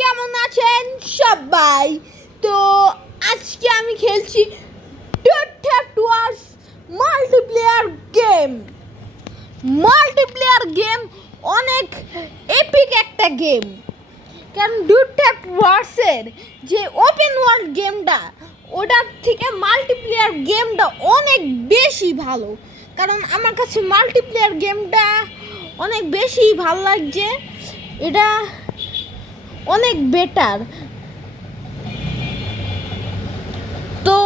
কেমন আছেন সবাই? তো আজকে আমি খেলছি ডট ওয়ার্স মাল্টিপ্লেয়ার গেম অনেক এপিক একটা গেম। কারণ ডট ওয়ার্সের যে ওপেন ওয়ার্ল্ড গেমটা ওটার থেকে মাল্টিপ্লেয়ার গেমটা অনেক বেশি ভালো। কারণ আমার কাছে মাল্টিপ্লেয়ার গেমটা অনেক বেশি ভালো লাগছে, এটা অনেক বেটার। তো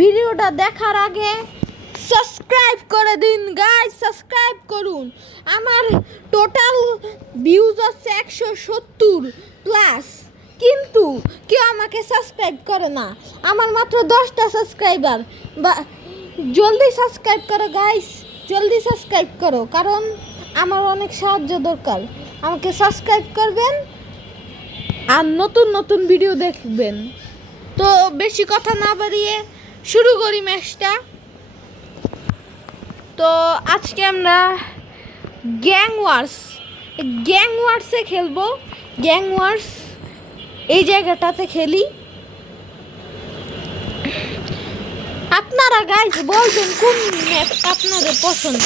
ভিডিওটা দেখার আগে সাবস্ক্রাইব করে দিন গাইস, সাবস্ক্রাইব করুন। আমার টোটাল ভিউজ হচ্ছে 170 প্লাস, কিন্তু কেউ আমাকে সাবস্ক্রাইব করে না। আমার মাত্র 10টা সাবস্ক্রাইবার। বা জলদি সাবস্ক্রাইব করো গাইস, জলদি সাবস্ক্রাইব করো, কারণ আমার অনেক সাহায্য দরকার। আমাকে সাবস্ক্রাইব করবেন আর নতুন নতুন ভিডিও দেখবেন। তো বেশি কথা না বাড়িয়ে শুরু করি ম্যাচটা। তো আজকে আমরা গ্যাং ওয়ার্সে খেলবো। গ্যাং ওয়ার্স এই জায়গাটাতে খেলি। আপনারা গাইজ বলবেন কোন ম্যাপ আপনাদের পছন্দ।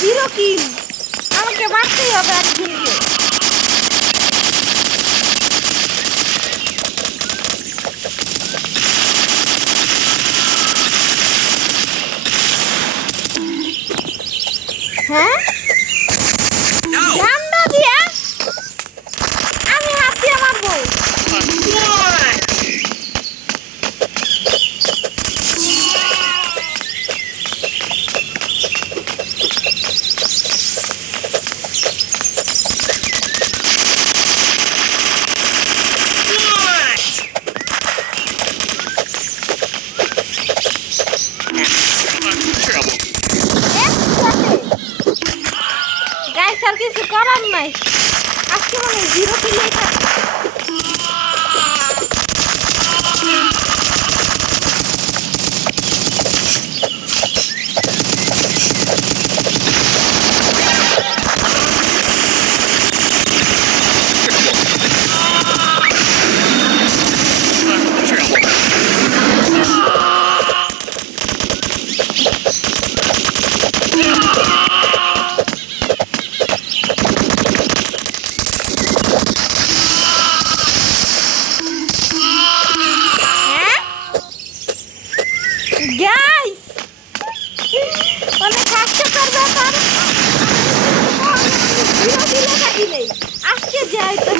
জিরো কিল, আমাকে মারতেই হবে একজনকে। হ্যাঁ ডান্ডা দিয়ে আমি হাত দিয়ে মারবো। গাইস আর কিছু করার নাই, আজকে মানে জিরো কিলেই থাকে। গাইস অনেক হাস্যকর ব্যাপার, আজকে যাই তো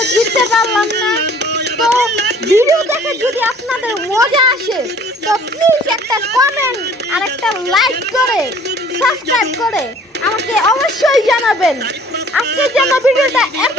তো জিততে পারলাম না। তো ভিডিও দেখে যদি আপনাদের মজা আসে তো প্লিজ একটা কমেন্ট আর একটা লাইক করে সাবস্ক্রাইব করে আমাকে অবশ্যই জানাবেন। আজকের জন্য ভিডিওটা এত